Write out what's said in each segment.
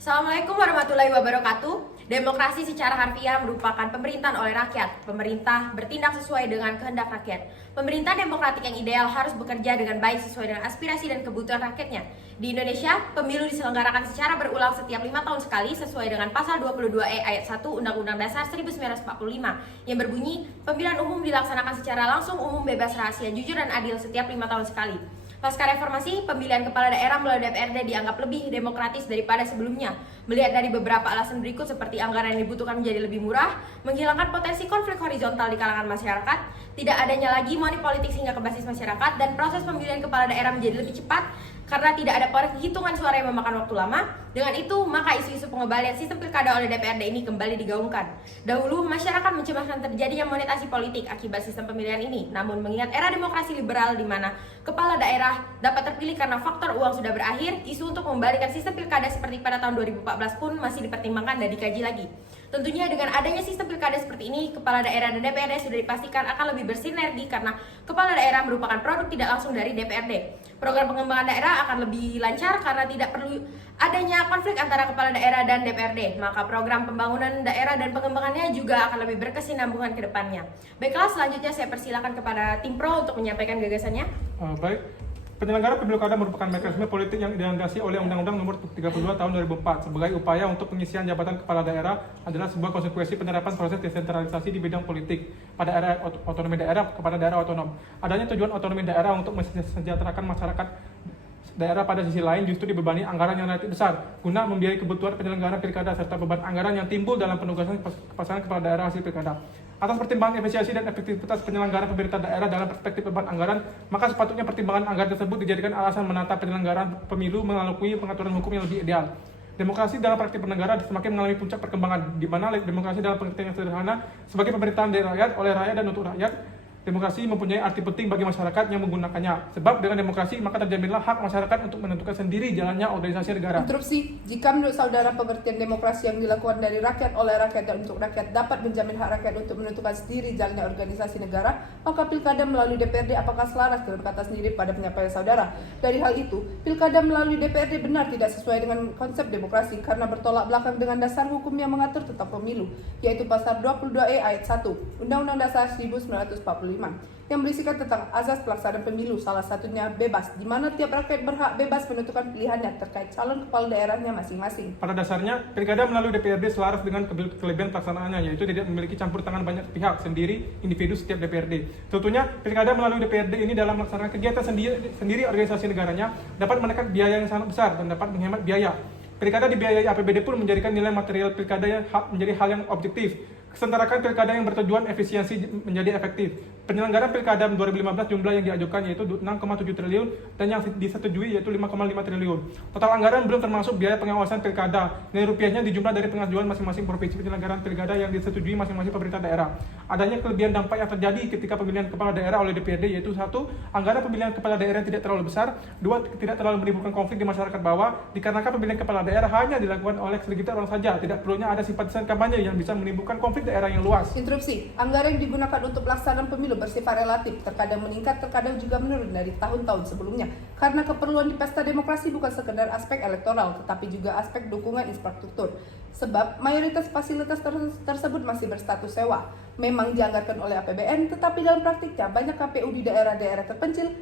Assalamualaikum warahmatullahi wabarakatuh. Demokrasi secara harfiah merupakan pemerintahan oleh rakyat. Pemerintah bertindak sesuai dengan kehendak rakyat. Pemerintah demokratik yang ideal harus bekerja dengan baik sesuai dengan aspirasi dan kebutuhan rakyatnya. Di Indonesia, pemilu diselenggarakan secara berulang setiap 5 tahun sekali sesuai dengan pasal 22E ayat 1 Undang-Undang Dasar 1945 yang berbunyi, pemilihan umum dilaksanakan secara langsung, umum, bebas, rahasia, jujur, dan adil setiap 5 tahun sekali. Pasca reformasi, pemilihan kepala daerah melalui DPRD dianggap lebih demokratis daripada sebelumnya. Melihat dari beberapa alasan berikut seperti anggaran yang dibutuhkan menjadi lebih murah, menghilangkan potensi konflik horizontal di kalangan masyarakat, tidak adanya lagi money politik sehingga ke basis masyarakat, dan proses pemilihan kepala daerah menjadi lebih cepat karena tidak ada penghitungan suara yang memakan waktu lama. Dengan itu, maka isu-isu pengembalian sistem pilkada oleh DPRD ini kembali digaungkan. Dahulu, masyarakat mencemaskan terjadinya monetasi politik akibat sistem pemilihan ini. Namun, mengingat era demokrasi liberal di mana kepala daerah dapat terpilih karena faktor uang sudah berakhir, isu untuk mengembalikan sistem pilkada seperti pada tahun 2014 pun masih dipertimbangkan dan dikaji lagi. Tentunya dengan adanya sistem pilkada seperti ini, kepala daerah dan DPRD sudah dipastikan akan lebih bersinergi karena kepala daerah merupakan produk tidak langsung dari DPRD. Program pengembangan daerah akan lebih lancar karena tidak perlu adanya konflik antara kepala daerah dan DPRD. Maka program pembangunan daerah dan pengembangannya juga akan lebih berkesinambungan ke depannya. Baiklah, selanjutnya saya persilakan kepada tim Pro untuk menyampaikan gagasannya. Baik, penyelenggara pemilu kada merupakan mekanisme politik yang dilandasi oleh Undang-Undang Nomor 32 Tahun 2004 sebagai upaya untuk pengisian jabatan kepala daerah adalah sebuah konsekuensi penerapan proses desentralisasi di bidang politik pada era otonomi daerah kepada daerah otonom. Adanya tujuan otonomi daerah untuk mensejahterakan masyarakat daerah pada sisi lain justru dibebani anggaran yang relatif besar guna membiayai kebutuhan penyelenggara pilkada serta beban anggaran yang timbul dalam penugasan pasangan kepala daerah hasil pilkada. Atas pertimbangan efisiensi dan efektivitas penyelenggaraan pemerintah daerah dalam perspektif beban anggaran, maka sepatutnya pertimbangan anggaran tersebut dijadikan alasan menata penyelenggaraan pemilu melalui pengaturan hukum yang lebih ideal. Demokrasi dalam praktik bernegara semakin mengalami puncak perkembangan, di mana demokrasi dalam pengertian yang sederhana sebagai pemerintahan dari rakyat, oleh rakyat, dan untuk rakyat. Demokrasi mempunyai arti penting bagi masyarakat yang menggunakannya. Sebab dengan demokrasi maka terjaminlah hak masyarakat untuk menentukan sendiri jalannya organisasi negara. Interupsi, jika menurut saudara pengertian demokrasi yang dilakukan dari rakyat, oleh rakyat, dan untuk rakyat dapat menjamin hak rakyat untuk menentukan sendiri jalannya organisasi negara, maka pilkada melalui DPRD apakah selaras dengan kata sendiri pada penyampaian saudara? Dari hal itu, pilkada melalui DPRD benar tidak sesuai dengan konsep demokrasi karena bertolak belakang dengan dasar hukum yang mengatur tentang pemilu, yaitu pasal 22E ayat 1 Undang-Undang Dasar 1945 yang berisikan tentang azas pelaksanaan pemilu, salah satunya bebas, di mana tiap rakyat berhak bebas menentukan pilihannya terkait calon kepala daerahnya masing-masing. Pada dasarnya, pilkada melalui DPRD selaras dengan kelebihan pelaksanaannya, yaitu tidak memiliki campur tangan banyak pihak, sendiri, individu setiap DPRD. Tentunya, pilkada melalui DPRD ini dalam melaksanakan kegiatan sendiri organisasi negaranya dapat menekan biaya yang sangat besar dan dapat menghemat biaya. Pilkada dibiayai APBD pun menjadikan nilai material pilkada yang menjadi hal yang objektif. Kesetarakan pilkada yang bertujuan efisiensi menjadi efektif. Penyelenggaraan pilkada 2015 jumlah yang diajukan yaitu 6,7 triliun dan yang disetujui yaitu 5,5 triliun. Total anggaran belum termasuk biaya pengawasan pilkada. Nilai rupiahnya dijumlah dari pengajuan masing-masing provinsi penyelenggaraan pilkada yang disetujui masing-masing pemerintah daerah. Adanya kelebihan dampak yang terjadi ketika pemilihan kepala daerah oleh DPRD yaitu 1. Anggaran pemilihan kepala daerah yang tidak terlalu besar. 2. Tidak terlalu menimbulkan konflik di masyarakat bawah dikarenakan pemilihan kepala daerah hanya dilakukan oleh segelintir orang saja. Tidak perlunya ada simpatisan kampanye yang bisa menimbulkan konflik daerah yang luas. Interupsi, anggaran yang digunakan untuk pelaksanaan pemilu bersifat relatif, terkadang meningkat, terkadang juga menurun dari tahun-tahun sebelumnya. Karena keperluan di pesta demokrasi bukan sekedar aspek elektoral, tetapi juga aspek dukungan infrastruktur. Sebab mayoritas fasilitas tersebut masih berstatus sewa. Memang dianggarkan oleh APBN, tetapi dalam praktiknya banyak KPU di daerah-daerah terpencil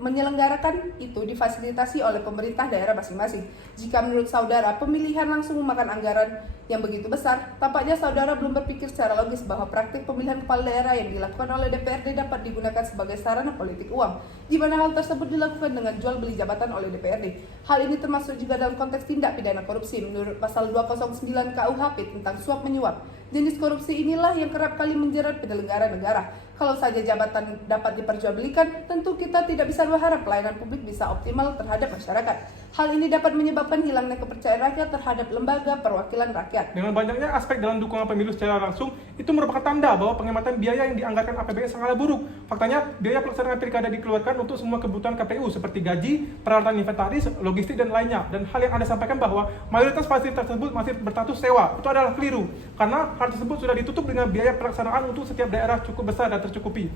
menyelenggarakan itu difasilitasi oleh pemerintah daerah masing-masing. Jika menurut saudara pemilihan langsung memakan anggaran yang begitu besar, tampaknya saudara belum berpikir secara logis bahwa praktik pemilihan kepala daerah yang dilakukan oleh DPRD dapat digunakan sebagai sarana politik uang, di mana hal tersebut dilakukan dengan jual beli jabatan oleh DPRD. Hal ini termasuk juga dalam konteks tindak pidana korupsi menurut pasal 209 KUHP tentang suap menyuap. Jenis korupsi inilah yang kerap kali menjerat penyelenggara negara. Kalau saja jabatan dapat diperjualbelikan, tentu kita tidak bisa berharap pelayanan publik bisa optimal terhadap masyarakat. Hal ini dapat menyebabkan hilangnya kepercayaan rakyat terhadap lembaga perwakilan rakyat. Dengan banyaknya aspek dalam dukungan pemilu secara langsung, itu merupakan tanda bahwa penghematan biaya yang dianggarkan APBN sangatlah buruk. Faktanya, biaya pelaksanaan pilkada dikeluarkan untuk semua kebutuhan KPU seperti gaji, peralatan inventaris, logistik, dan lainnya. Dan hal yang Anda sampaikan bahwa mayoritas fasilitas tersebut masih berstatus sewa, itu adalah keliru. Karena hal tersebut sudah ditutup dengan biaya pelaksanaan untuk setiap daerah cukup besar dan tercukupi.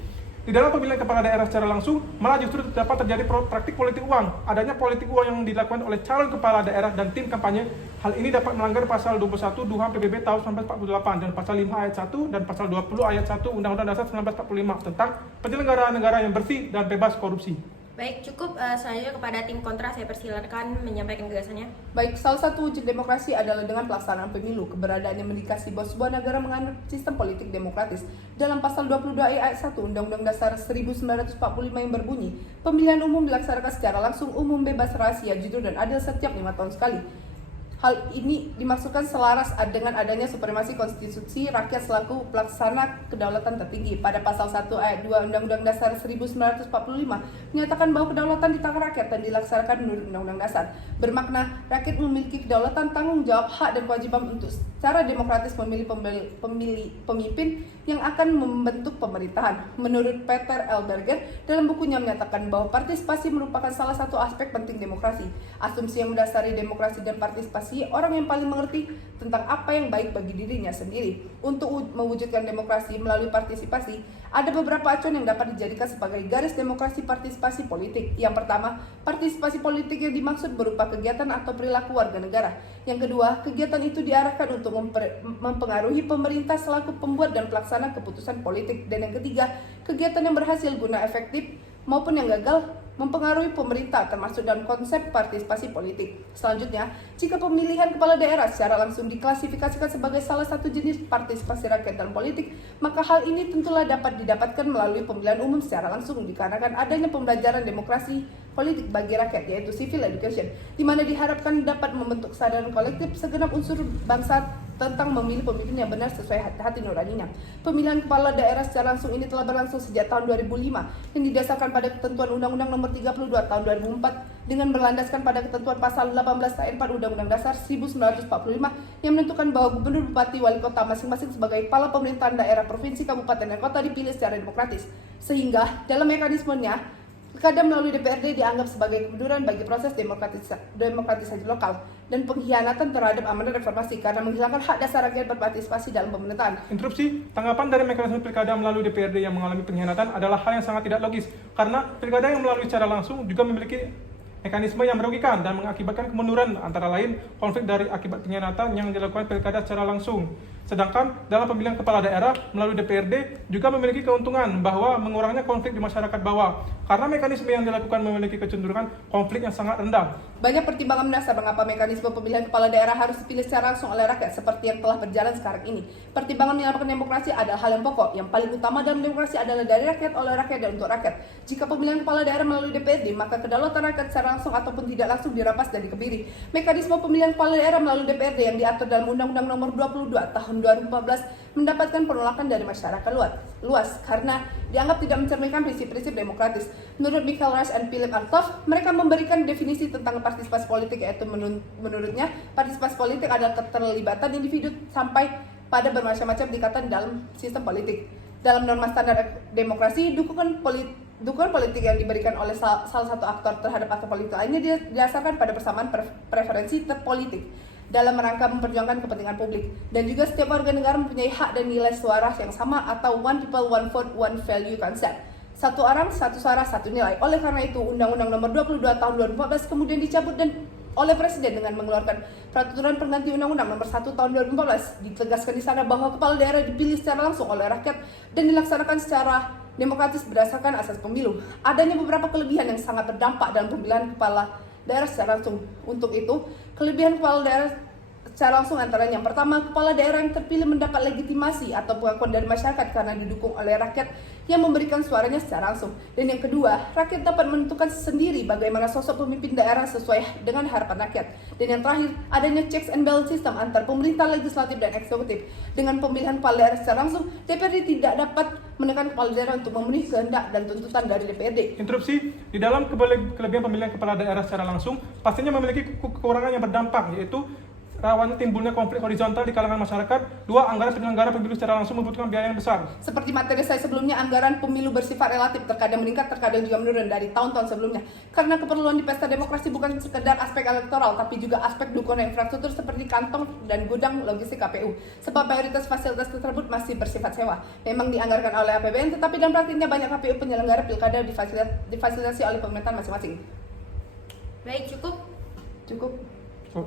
Di dalam pemilihan kepala daerah secara langsung, malah justru dapat terjadi praktik politik uang. Adanya politik uang yang dilakukan oleh calon kepala daerah dan tim kampanye. Hal ini dapat melanggar pasal 21 2 PBB tahun 1948 dan pasal 5 ayat 1 dan pasal 20 ayat 1 Undang-Undang Dasar 1945 tentang penyelenggaraan negara yang bersih dan bebas korupsi. Baik, cukup. Selanjutnya kepada tim kontra saya persilakan menyampaikan gagasannya. Baik, salah satu wujud demokrasi adalah dengan pelaksanaan pemilu. Keberadaan yang mendikasi bahwa sebuah negara menganut sistem politik demokratis. Dalam pasal 22 ayat 1 Undang-Undang Dasar 1945 yang berbunyi, pemilihan umum dilaksanakan secara langsung, umum, bebas, rahasia, jujur, dan adil setiap 5 tahun sekali. Hal ini dimaksudkan selaras dengan adanya supremasi konstitusi rakyat selaku pelaksana kedaulatan tertinggi. Pada pasal 1 ayat 2 Undang-Undang Dasar 1945 menyatakan bahwa kedaulatan di tangan rakyat dan dilaksanakan menurut Undang-Undang Dasar. Bermakna rakyat memiliki kedaulatan, tanggung jawab, hak dan kewajiban untuk secara demokratis memilih pemimpin yang akan membentuk pemerintahan. Menurut Peter L. Berger, dalam bukunya menyatakan bahwa partisipasi merupakan salah satu aspek penting demokrasi. Asumsi yang mendasari demokrasi dan partisipasi orang yang paling mengerti tentang apa yang baik bagi dirinya sendiri. Untuk mewujudkan demokrasi melalui partisipasi, ada beberapa acuan yang dapat dijadikan sebagai garis demokrasi partisipasi politik. Yang pertama, partisipasi politik yang dimaksud berupa kegiatan atau perilaku warga negara. Yang kedua, kegiatan itu diarahkan untuk mempengaruhi pemerintah selaku pembuat dan pelaksana keputusan politik. Dan yang ketiga, kegiatan yang berhasil guna efektif maupun yang gagal mempengaruhi pemerintah termasuk dalam konsep partisipasi politik. Selanjutnya, jika pemilihan kepala daerah secara langsung diklasifikasikan sebagai salah satu jenis partisipasi rakyat dalam politik, maka hal ini tentulah dapat didapatkan melalui pemilihan umum secara langsung dikarenakan adanya pembelajaran demokrasi politik bagi rakyat, yaitu civil education, di mana diharapkan dapat membentuk kesadaran kolektif segenap unsur bangsa tentang memilih pemimpin yang benar sesuai hati nuraninya. Pemilihan kepala daerah secara langsung ini telah berlangsung sejak tahun 2005 yang didasarkan pada ketentuan Undang-Undang Nomor 32 Tahun 2004 dengan berlandaskan pada ketentuan pasal 18 ayat 4 Undang-Undang Dasar 1945 yang menentukan bahwa gubernur, bupati, wali kota masing-masing sebagai kepala pemerintahan daerah, provinsi, kabupaten, dan kota dipilih secara demokratis. Sehingga dalam mekanismenya Pilkada melalui DPRD dianggap sebagai kemunduran bagi proses demokratisasi lokal dan pengkhianatan terhadap amanat reformasi karena menghilangkan hak dasar rakyat berpartisipasi dalam pemerintahan. Interupsi, tanggapan dari mekanisme pilkada melalui DPRD yang mengalami pengkhianatan adalah hal yang sangat tidak logis karena pilkada yang melalui secara langsung juga memiliki mekanisme yang merugikan dan mengakibatkan kemunduran, antara lain konflik dari akibat pengkhianatan yang dilakukan pilkada secara langsung. Sedangkan dalam pemilihan kepala daerah melalui DPRD juga memiliki keuntungan bahwa mengurangnya konflik di masyarakat bawah karena mekanisme yang dilakukan memiliki kecenderungan konflik yang sangat rendah. Banyak pertimbangan mendasar mengapa mekanisme pemilihan kepala daerah harus dipilih secara langsung oleh rakyat seperti yang telah berjalan sekarang ini. Pertimbangan menyelamatkan demokrasi adalah hal yang pokok. Yang paling utama dalam demokrasi adalah dari rakyat, oleh rakyat, dan untuk rakyat. Jika pemilihan kepala daerah melalui DPRD, maka kedaulatan rakyat secara langsung ataupun tidak langsung dirampas dan dikebiri. Mekanisme pemilihan kepala daerah melalui DPRD yang diatur dalam Undang-Undang Nomor 22 Tahun 2014 mendapatkan penolakan dari masyarakat luas karena dianggap tidak mencerminkan prinsip-prinsip demokratis. Menurut Michael Rush dan Philip Artov, mereka memberikan definisi tentang partisipasi politik, yaitu menurutnya partisipasi politik adalah keterlibatan individu sampai pada bermacam-macam tingkatan dalam sistem politik. Dalam norma standar demokrasi, dukungan politik yang diberikan oleh salah satu aktor terhadap aktor politik lainnya didasarkan pada persamaan preferensi terpolitik dalam rangka memperjuangkan kepentingan publik. Dan juga setiap warga negara mempunyai hak dan nilai suara yang sama atau one people, one vote, one value concept. Satu orang, satu suara, satu nilai. Oleh karena itu, Undang-Undang Nomor 22 Tahun 2014 kemudian dicabut dan oleh Presiden dengan mengeluarkan peraturan pengganti Undang-Undang Nomor 1 Tahun 2014. Ditegaskan di sana bahwa kepala daerah dipilih secara langsung oleh rakyat dan dilaksanakan secara demokratis berdasarkan asas pemilu. Adanya beberapa kelebihan yang sangat berdampak dalam pemilihan kepala daerah secara langsung. Untuk itu, kelebihan kepala daerah secara langsung antaranya yang pertama, kepala daerah yang terpilih mendapat legitimasi atau pengakuan dari masyarakat karena didukung oleh rakyat yang memberikan suaranya secara langsung. Dan yang kedua, rakyat dapat menentukan sendiri bagaimana sosok pemimpin daerah sesuai dengan harapan rakyat. Dan yang terakhir, adanya checks and balance system antar pemerintah legislatif dan eksekutif. Dengan pemilihan kepala daerah secara langsung, DPRD tidak dapat menekan kepala daerah untuk memenuhi kehendak dan tuntutan dari DPRD. Interupsi, di dalam kelebihan pemilihan kepala daerah secara langsung pastinya memiliki kekurangan yang berdampak, yaitu rawan timbulnya konflik horizontal di kalangan masyarakat. 2. Anggaran penyelenggara pemilu secara langsung membutuhkan biaya yang besar. Seperti materi saya sebelumnya, anggaran pemilu bersifat relatif, terkadang meningkat, terkadang juga menurun dari tahun-tahun sebelumnya. Karena keperluan di pesta demokrasi bukan sekedar aspek elektoral, tapi juga aspek dukungan infrastruktur seperti kantong dan gudang logistik KPU. Sebab mayoritas fasilitas tersebut masih bersifat sewa. Memang dianggarkan oleh APBN, tetapi dalam praktiknya banyak KPU penyelenggara pilkada difasilitasi oleh pemerintahan masing-masing. Baik, cukup. Cukup. So,